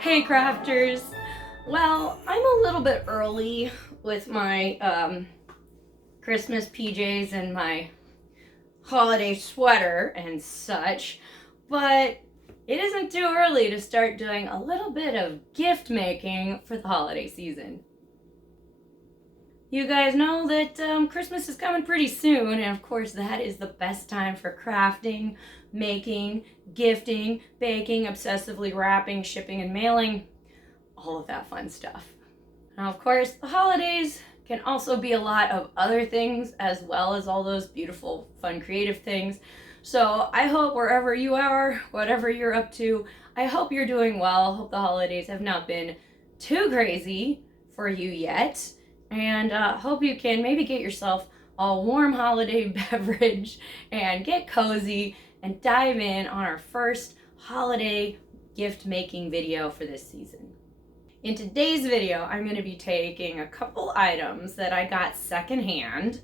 Hey crafters! Well, I'm a little bit early with my Christmas PJs and my holiday sweater and such, but it isn't too early to start doing a little bit of gift making for the holiday season. You guys know that Christmas is coming pretty soon, and of course that is the best time for crafting, making, gifting, baking, obsessively wrapping, shipping, and mailing, all of that fun stuff. Now, of course, the holidays can also be a lot of other things as well as all those beautiful, fun, creative things. So I hope wherever you are, whatever you're up to, I hope you're doing well. Hope the holidays have not been too crazy for you yet. And hope you can maybe get yourself a warm holiday beverage and get cozy and dive in on our first holiday gift making video for this season. In today's video, I'm going to be taking a couple items that I got secondhand,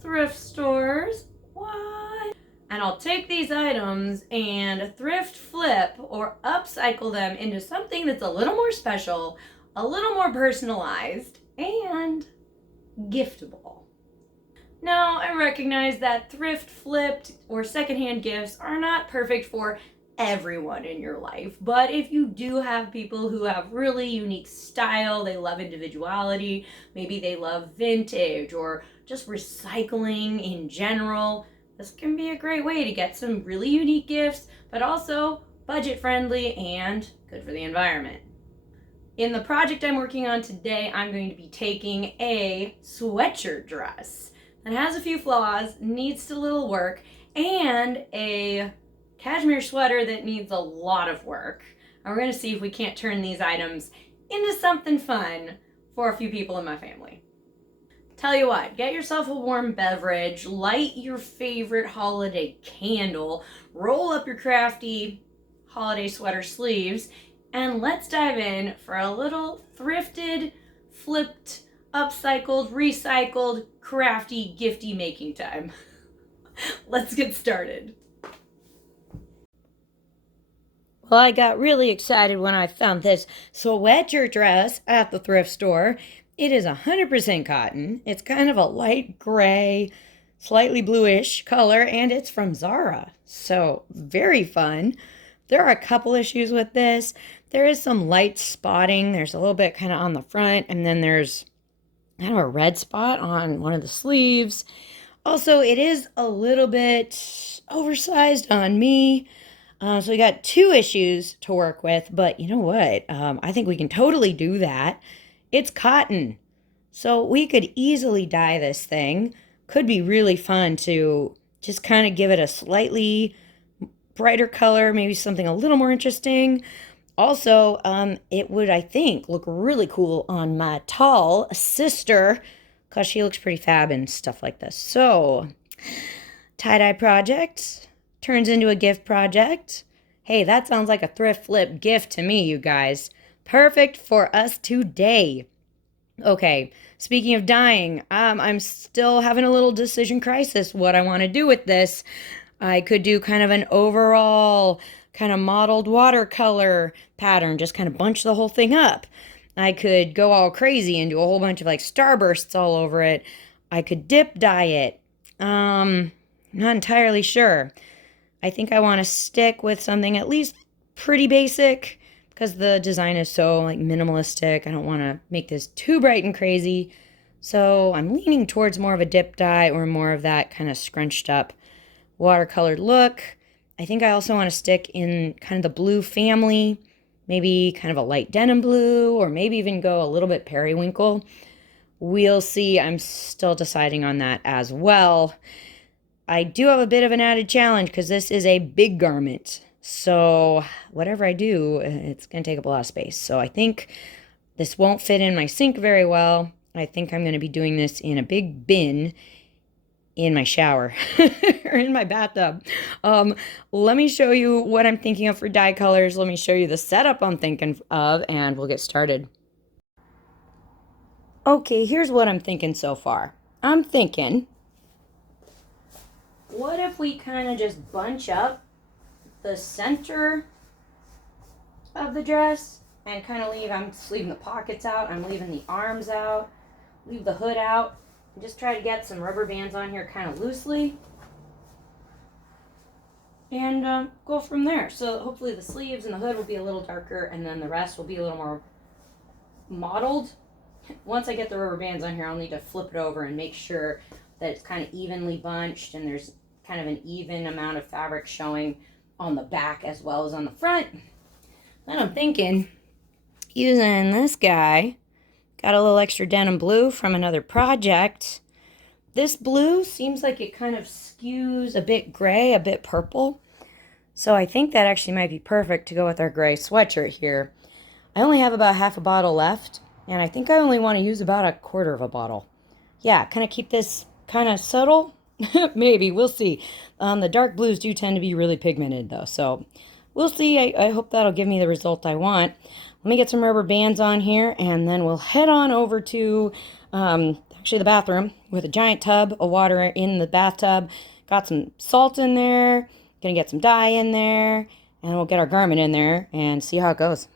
thrift stores, what? And I'll take these items and thrift flip or upcycle them into something that's a little more special, a little more personalized, and giftable. Now, I recognize that thrift flipped or secondhand gifts are not perfect for everyone in your life, but if you do have people who have really unique style, they love individuality, maybe they love vintage or just recycling in general, this can be a great way to get some really unique gifts, but also budget friendly and good for the environment. In the project I'm working on today, I'm going to be taking a sweatshirt dress that has a few flaws, needs a little work, and a cashmere sweater that needs a lot of work. And we're going to see if we can't turn these items into something fun for a few people in my family. Tell you what, get yourself a warm beverage, light your favorite holiday candle, roll up your crafty holiday sweater sleeves, and let's dive in for a little thrifted, flipped, upcycled, recycled, crafty, gifty making time. Let's get started. Well, I got really excited when I found this sweatshirt dress at the thrift store. It is 100% cotton. It's kind of a light gray, slightly bluish color, and it's from Zara. So, very fun. There are a couple issues with this. There is some light spotting. There's a little bit kind of on the front, and then there's kind of a red spot on one of the sleeves. Also, it is a little bit oversized on me. So we got two issues to work with, but you know what? I think we can totally do that. It's cotton. So we could easily dye this thing. Could be really fun to just kind of give it a slightly brighter color, maybe something a little more interesting. Also, it would, I think, look really cool on my tall sister because she looks pretty fab and stuff like this. So, tie-dye project turns into a gift project. Hey, that sounds like a thrift flip gift to me, you guys. Perfect for us today. Okay, speaking of dyeing, I'm still having a little decision crisis what I want to do with this. I could do kind of an overall kind of modeled watercolor pattern, just kind of bunch the whole thing up. I could go all crazy and do a whole bunch of like starbursts all over it. I could dip dye it. Not entirely sure. I think I want to stick with something at least pretty basic because the design is so like minimalistic. I don't want to make this too bright and crazy. So I'm leaning towards more of a dip dye or more of that kind of scrunched up watercolored look. I think I also want to stick in kind of the blue family, maybe kind of a light denim blue, or maybe even go a little bit periwinkle. We'll see. I'm still deciding on that as well. I do have a bit of an added challenge because this is a big garment. So whatever I do, it's going to take up a lot of space. So I think this won't fit in my sink very well. I think I'm going to be doing this in a big bin in my shower or in my bathtub. Let me show you what I'm thinking of for dye colors. Let me show you the setup I'm thinking of, and we'll get started. Okay, here's what I'm thinking so far. I'm thinking, what if we kind of just bunch up the center of the dress and kind of I'm just leaving the pockets out, I'm leaving the arms out, leave the hood out, and just try to get some rubber bands on here kind of loosely. And go from there. So hopefully the sleeves and the hood will be a little darker, and then the rest will be a little more mottled. Once I get the rubber bands on here, I'll need to flip it over and make sure that it's kind of evenly bunched and there's kind of an even amount of fabric showing on the back as well as on the front. Then I'm thinking using this guy. Got a little extra denim blue from another project. This blue seems like it kind of skews a bit gray, a bit purple. So I think that actually might be perfect to go with our gray sweatshirt here. I only have about half a bottle left, and I think I only want to use about a quarter of a bottle. Yeah, kind of keep this kind of subtle. Maybe, we'll see. The dark blues do tend to be really pigmented though, so we'll see. I hope that'll give me the result I want. Let me get some rubber bands on here, and then we'll head on over to actually the bathroom with a giant tub of water in the bathtub. Got some salt in there, gonna get some dye in there, and we'll get our garment in there and see how it goes.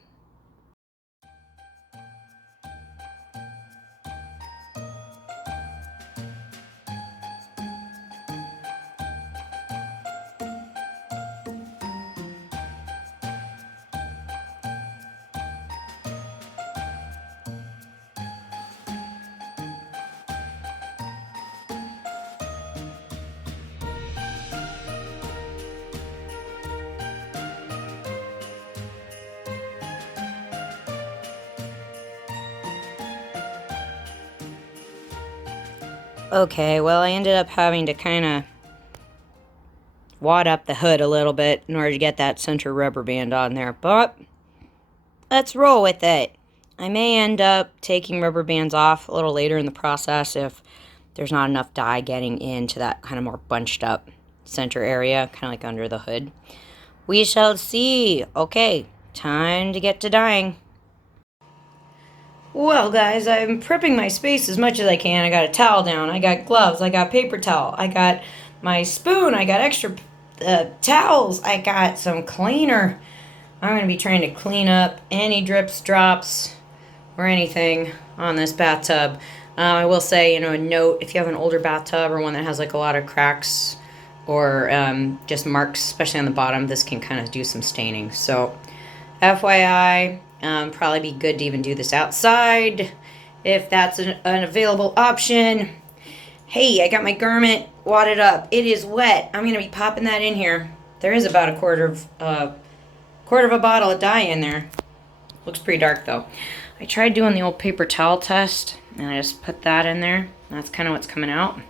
Okay, well, I ended up having to kind of wad up the hood a little bit in order to get that center rubber band on there, but let's roll with it. I may end up taking rubber bands off a little later in the process if there's not enough dye getting into that kind of more bunched up center area, kind of like under the hood. We shall see. Okay, time to get to dyeing. Well, guys, I'm prepping my space as much as I can. I got a towel down, I got gloves, I got paper towel, I got my spoon, I got extra towels, I got some cleaner. I'm going to be trying to clean up any drips, drops, or anything on this bathtub. I will say, a note, if you have an older bathtub or one that has like a lot of cracks or just marks, especially on the bottom, this can kind of do some staining. So, FYI, probably be good to even do this outside if that's an available option. Hey, I got my garment wadded up. It is wet. I'm going to be popping that in here. There is about a quarter of a bottle of dye in there. Looks pretty dark though. I tried doing the old paper towel test and I just put that in there. That's kind of what's coming out.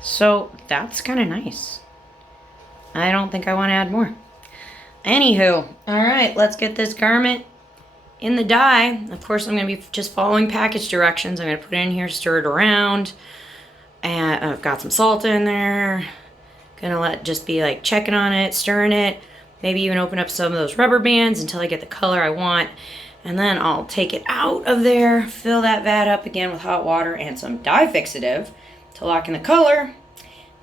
So that's kind of nice. I don't think I want to add more. Anywho, alright, let's get this garment in the dye. Of course, I'm going to be just following package directions. I'm going to put it in here, stir it around, and I've got some salt in there. Gonna let just be like checking on it, stirring it, maybe even open up some of those rubber bands until I get the color I want. And then I'll take it out of there, fill that vat up again with hot water and some dye fixative to lock in the color.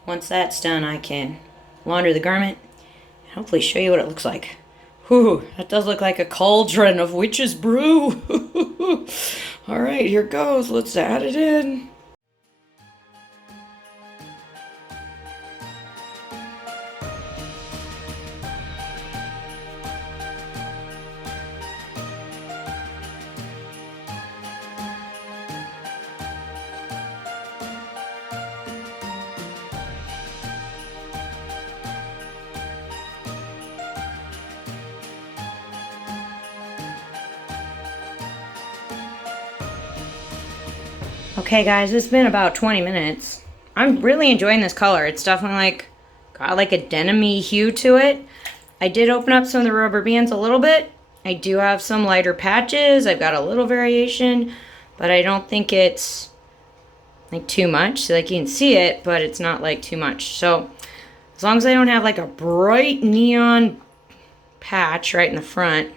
Once that's done, I can launder the garment. Hopefully show you what it looks like. Whew, that does look like a cauldron of witch's brew. All right, here goes. Let's add it in. Okay guys, it's been about 20 minutes. I'm really enjoying this color. It's definitely got like a denim-y hue to it. I did open up some of the rubber bands a little bit. I do have some lighter patches. I've got a little variation, but I don't think it's like too much. So like you can see it, but it's not like too much. So as long as I don't have like a bright neon patch right in the front,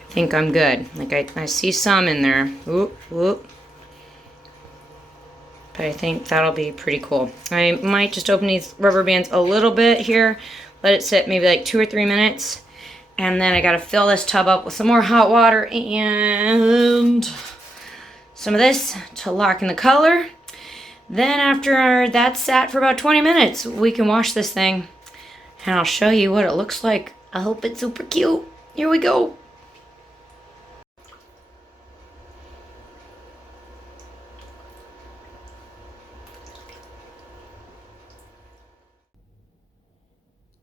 I think I'm good. Like I see some in there. Whoop, whoop. But I think that'll be pretty cool. I might just open these rubber bands a little bit here, let it sit maybe like 2 or 3 minutes, And then I gotta fill this tub up with some more hot water and some of this to lock in the color. Then after that's sat for about 20 minutes, we can wash this thing. And I'll show you what it looks like. I hope it's super cute. Here we go.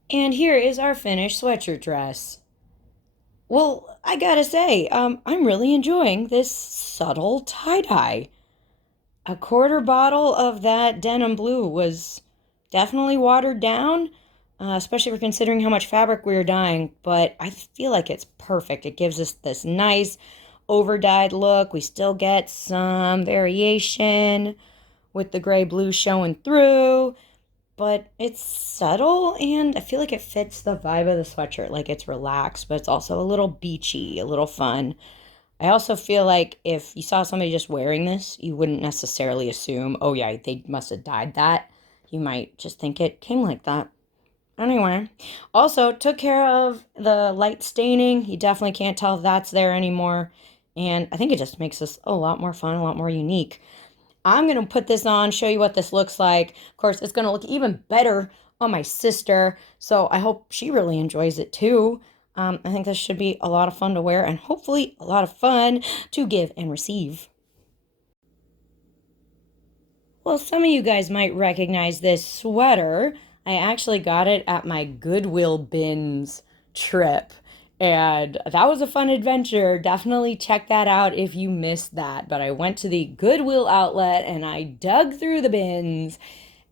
And here is our finished sweatshirt dress. Well, I gotta say, I'm really enjoying this subtle tie-dye. A quarter bottle of that denim blue was definitely watered down, especially for considering how much fabric we were dyeing, but I feel like it's perfect. It gives us this nice over-dyed look. We still get some variation with the gray blue showing through, but it's subtle and I feel like it fits the vibe of the sweatshirt. Like it's relaxed, but it's also a little beachy, a little fun. I also feel like if you saw somebody just wearing this, you wouldn't necessarily assume, oh yeah, they must have dyed that. You might just think it came like that. Anyway, also took care of the light staining. You definitely can't tell if that's there anymore. And I think it just makes this a lot more fun, a lot more unique. I'm going to put this on, show you what this looks like. Of course, it's going to look even better on my sister. So I hope she really enjoys it too. I think this should be a lot of fun to wear and hopefully a lot of fun to give and receive. Well, some of you guys might recognize this sweater. I actually got it at my Goodwill bins trip. And that was a fun adventure. Definitely check that out if you missed that. But I went to the Goodwill outlet and I dug through the bins.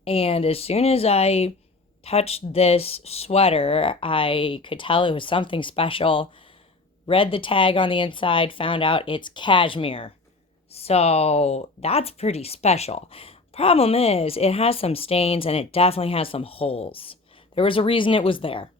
And as soon as I touched this sweater, I could tell it was something special. Read the tag on the inside, found out it's cashmere. So that's pretty special. Problem is, it has some stains and it definitely has some holes. There was a reason it was there.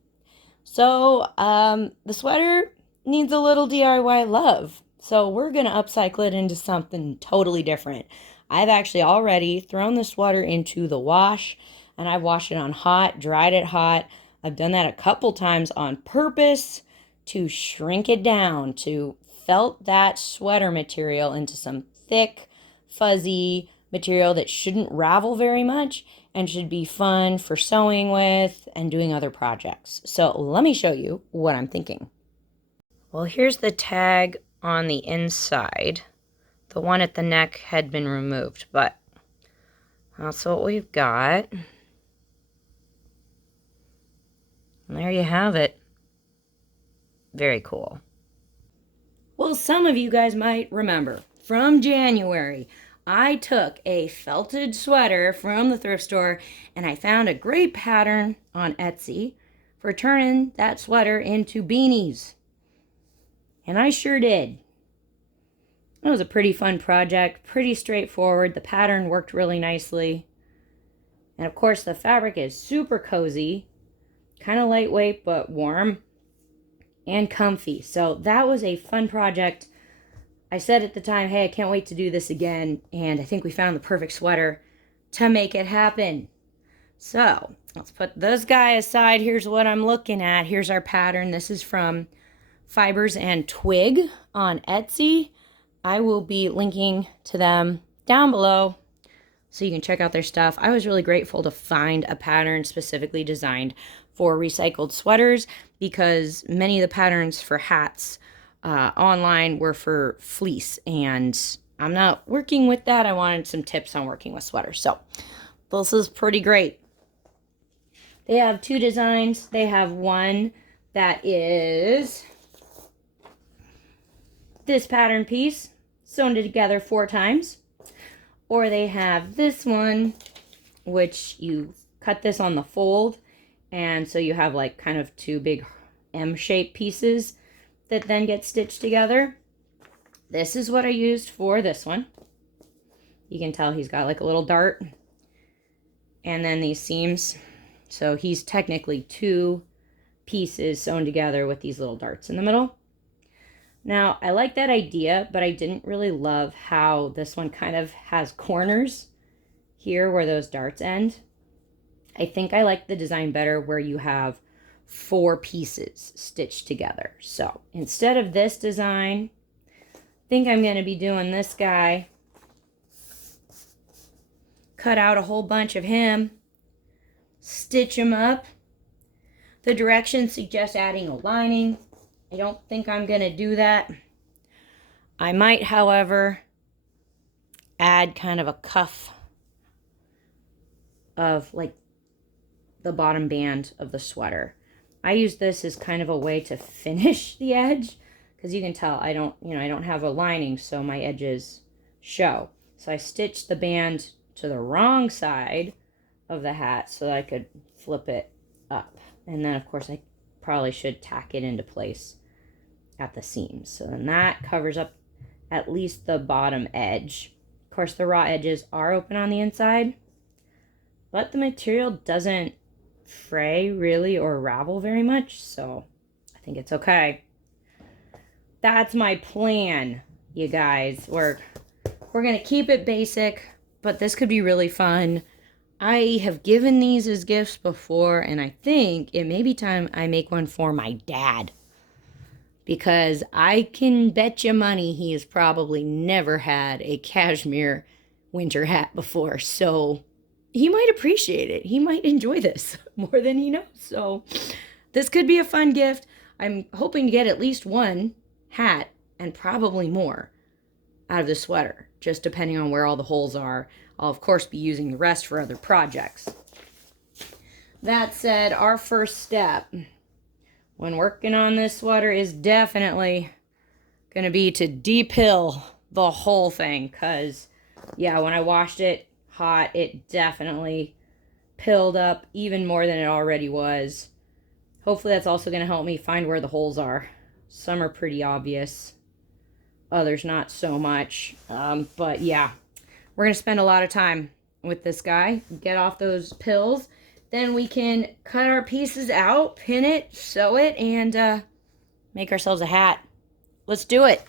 So the sweater needs a little DIY love. So we're going to upcycle it into something totally different. I've actually already thrown the sweater into the wash and I've washed it on hot, dried it hot. I've done that a couple times on purpose to shrink it down, to felt that sweater material into some thick, fuzzy material that shouldn't ravel very much and should be fun for sewing with and doing other projects. So let me show you what I'm thinking. Well, here's the tag on the inside. The one at the neck had been removed, but that's what we've got. And there you have it. Very cool. Well, some of you guys might remember from January, I took a felted sweater from the thrift store and I found a great pattern on Etsy for turning that sweater into beanies. And I sure did. It was a pretty fun project, pretty straightforward. The pattern worked really nicely. And of course, the fabric is super cozy, kind of lightweight, but warm and comfy. So that was a fun project. I said at the time, hey, I can't wait to do this again. And I think we found the perfect sweater to make it happen. So let's put this guy aside. Here's what I'm looking at. Here's our pattern. This is from Fibers and Twig on Etsy. I will be linking to them down below so you can check out their stuff. I was really grateful to find a pattern specifically designed for recycled sweaters because many of the patterns for hats online were for fleece, and I'm not working with that. I wanted some tips on working with sweaters. So this is pretty great. They have two designs. They have one that is this pattern piece sewn together 4 times, or they have this one, which you cut this on the fold, and so you have like kind of 2 big M-shaped pieces that then get stitched together. This is what I used for this one. You can tell he's got like a little dart, and then these seams. So he's technically 2 pieces sewn together with these little darts in the middle. Now, I like that idea, but I didn't really love how this one kind of has corners here where those darts end. I think I like the design better where you have 4 pieces stitched together. So instead of this design, I think I'm going to be doing this guy. Cut out a whole bunch of him, stitch him up. The directions suggest adding a lining. I don't think I'm going to do that. I might, however, add kind of a cuff of like the bottom band of the sweater. I use this as kind of a way to finish the edge, because you can tell I don't have a lining, so my edges show. So I stitched the band to the wrong side of the hat so that I could flip it up. And then of course I probably should tack it into place at the seams. So then that covers up at least the bottom edge. Of course the raw edges are open on the inside, but the material doesn't fray really or ravel very much, so I think it's okay. That's my plan, you guys. We're gonna keep it basic, but this could be really fun. I have given these as gifts before, and I think it may be time I make one for my dad, because I can bet you money he has probably never had a cashmere winter hat before, so he might appreciate it. He might enjoy this more than he knows. So this could be a fun gift. I'm hoping to get at least one hat and probably more out of the sweater, just depending on where all the holes are. I'll of course be using the rest for other projects. That said, our first step when working on this sweater is definitely going to be to depill the whole thing, because yeah, when I washed it hot, it definitely pilled up even more than it already was. Hopefully that's also going to help me find where the holes are. Some are pretty obvious, others not so much, but yeah, we're going to spend a lot of time with this guy, get off those pills, then we can cut our pieces out, pin it, sew it, and make ourselves a hat. Let's do it.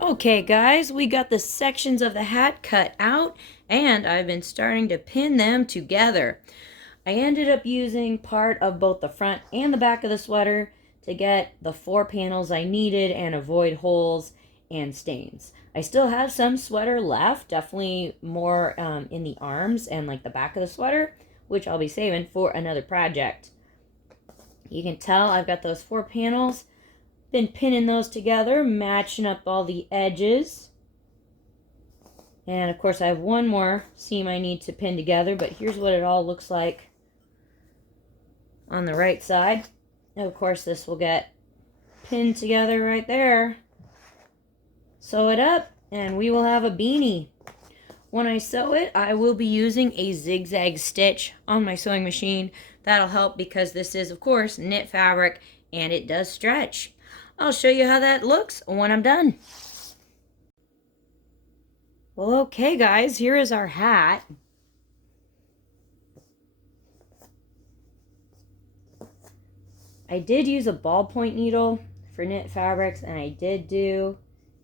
Okay guys, we got the sections of the hat cut out, and I've been starting to pin them together. I ended up using part of both the front and the back of the sweater to get the 4 panels I needed and avoid holes and stains. I still have some sweater left, definitely more in the arms and like the back of the sweater, which I'll be saving for another project. You can tell I've got those 4 panels Been pinning those together, matching up all the edges. And of course I have one more seam I need to pin together, but here's what it all looks like on the right side. And of course this will get pinned together right there. Sew it up and we will have a beanie. When I sew it, I will be using a zigzag stitch on my sewing machine. That'll help because this is, of course, knit fabric and it does stretch. I'll show you how that looks when I'm done. Well, okay, guys, here is our hat. I did use a ballpoint needle for knit fabrics, and I did do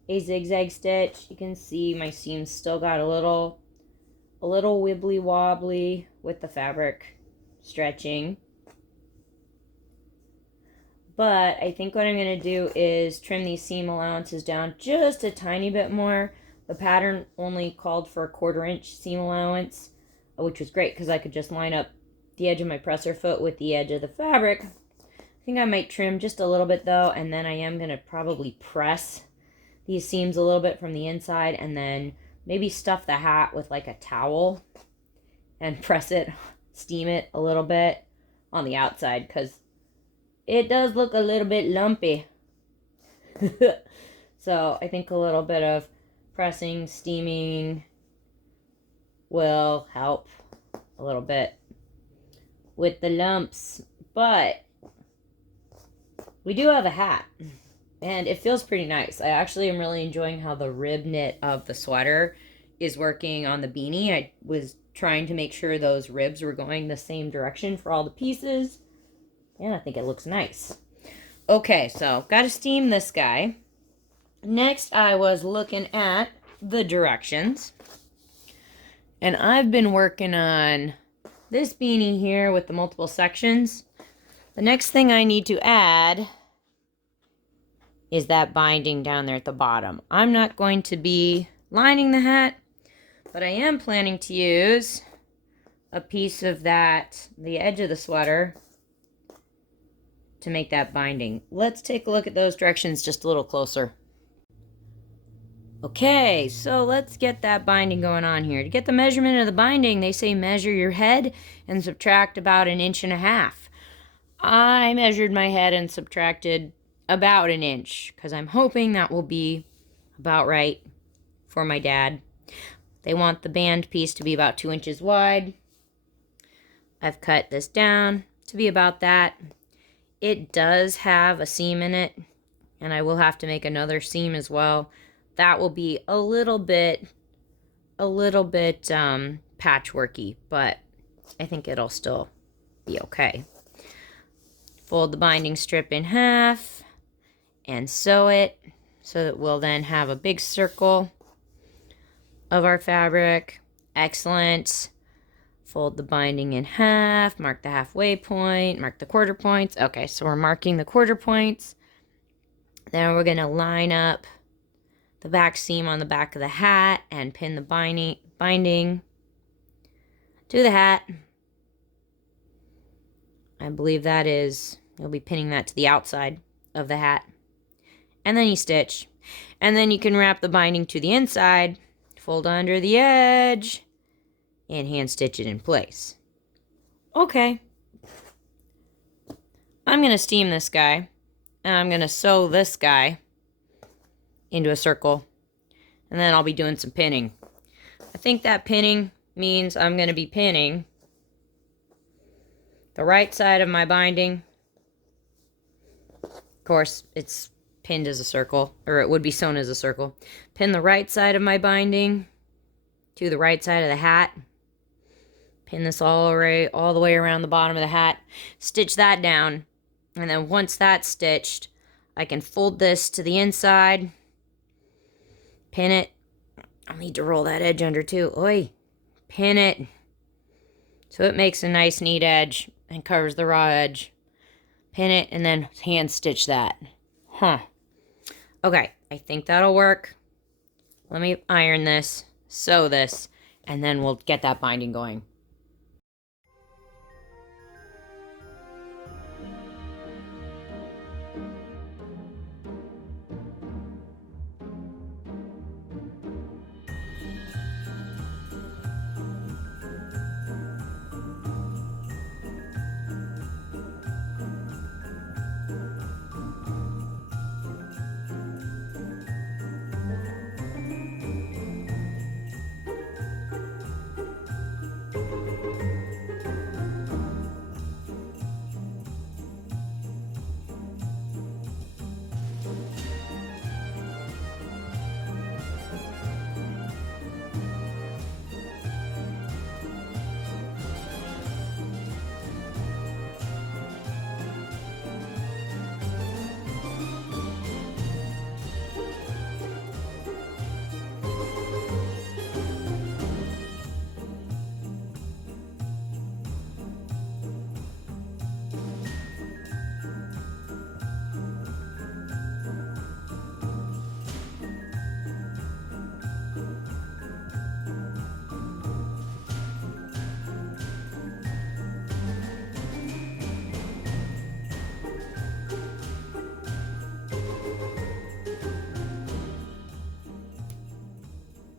a zigzag stitch. You can see my seams still got a little wibbly wobbly with the fabric stretching. But I think what I'm going to do is trim these seam allowances down just a tiny bit more. The pattern only called for a 1/4 inch seam allowance, which was great because I could just line up the edge of my presser foot with the edge of the fabric. I think I might trim just a little bit though, and then I am going to probably press these seams a little bit from the inside and then maybe stuff the hat with like a towel and press it, steam it a little bit on the outside because it does look a little bit lumpy. So I think a little bit of pressing, steaming will help a little bit with the lumps. But we do have a hat and it feels pretty nice. I actually am really enjoying how the rib knit of the sweater is working on the beanie. I was trying to make sure those ribs were going the same direction for all the pieces. And I think it looks nice. Okay, so got to steam this guy. Next, I was looking at the directions. And I've been working on this beanie here with the multiple sections. The next thing I need to add is that binding down there at the bottom. I'm not going to be lining the hat, but I am planning to use a piece of that, the edge of the sweater, to make that binding. Let's take a look at those directions just a little closer. Okay, so let's get that binding going on here. To get the measurement of the binding, they say measure your head and subtract about 1.5 inches. I measured my head and subtracted about 1 inch because I'm hoping that will be about right for my dad. They want the band piece to be about 2 inches wide. I've cut this down to be about that. It does have a seam in it, and I will have to make another seam as well. That will be a little bit patchworky, but I think it'll still be okay. Fold the binding strip in half and sew it so that we'll then have a big circle of our fabric. Excellent. Fold the binding in half, mark the halfway point, mark the 1/4 points. Okay, so we're marking the 1/4 points. Then we're going to line up the back seam on the back of the hat and pin the binding to the hat. I believe that is, you'll be pinning that to the outside of the hat. And then you stitch. And then you can wrap the binding to the inside, fold under the edge, and hand stitch it in place. Okay. I'm going to steam this guy, and I'm going to sew this guy into a circle, and then I'll be doing some pinning. I think that pinning means I'm going to be pinning the right side of my binding. Of course, it's pinned as a circle, or it would be sewn as a circle. Pin the right side of my binding to the right side of the hat. Pin this all the way around the bottom of the hat. Stitch that down. And then once that's stitched, I can fold this to the inside. Pin it. I'll need to roll that edge under too. Oi. Pin it. So it makes a nice neat edge and covers the raw edge. Pin it and then hand stitch that. Okay, I think that'll work. Let me iron this, sew this, and then we'll get that binding going.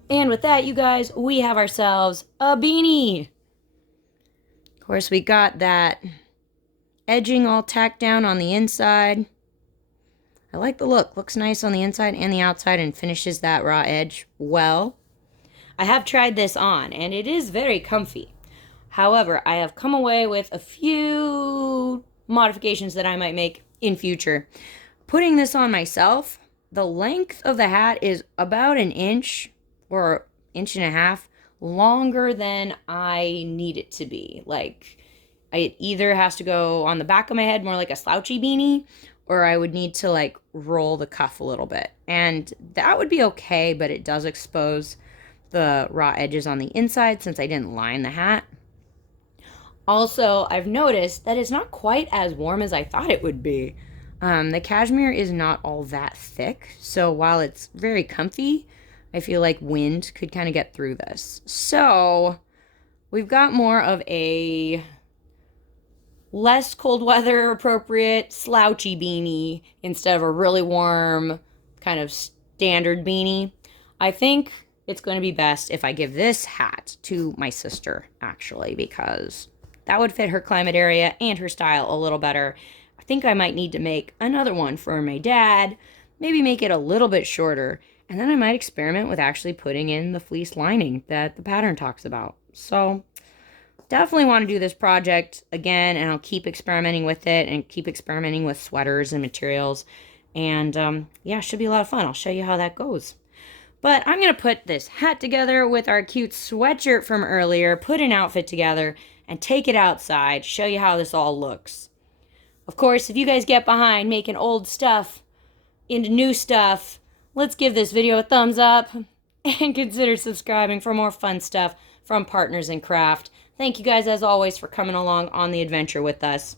And with that, you guys, we have ourselves a beanie. Of course, we got that edging all tacked down on the inside. I like the look. Looks nice on the inside and the outside and finishes that raw edge well. I have tried this on and it is very comfy. However, I have come away with a few modifications that I might make in future. Putting this on myself, the length of the hat is about an inch or inch and a half longer than I need it to be. Like, it either has to go on the back of my head more like a slouchy beanie, or I would need to like roll the cuff a little bit. And that would be okay, but it does expose the raw edges on the inside since I didn't line the hat. Also, I've noticed that it's not quite as warm as I thought it would be. The cashmere is not all that thick, so while it's very comfy, I feel like wind could kind of get through this. So we've got more of a less cold weather appropriate slouchy beanie instead of a really warm kind of standard beanie. I think it's going to be best if I give this hat to my sister, actually, because that would fit her climate area and her style a little better. I think I might need to make another one for my dad, maybe make it a little bit shorter, and then I might experiment with actually putting in the fleece lining that the pattern talks about. So definitely want to do this project again, and I'll keep experimenting with it and keep experimenting with sweaters and materials. And yeah, it should be a lot of fun. I'll show you how that goes. But I'm going to put this hat together with our cute sweatshirt from earlier, put an outfit together, and take it outside, show you how this all looks. Of course, if you guys get behind making old stuff into new stuff, let's give this video a thumbs up and consider subscribing for more fun stuff from Partners in Craft. Thank you guys, as always, for coming along on the adventure with us.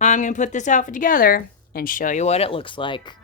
I'm going to put this outfit together and show you what it looks like.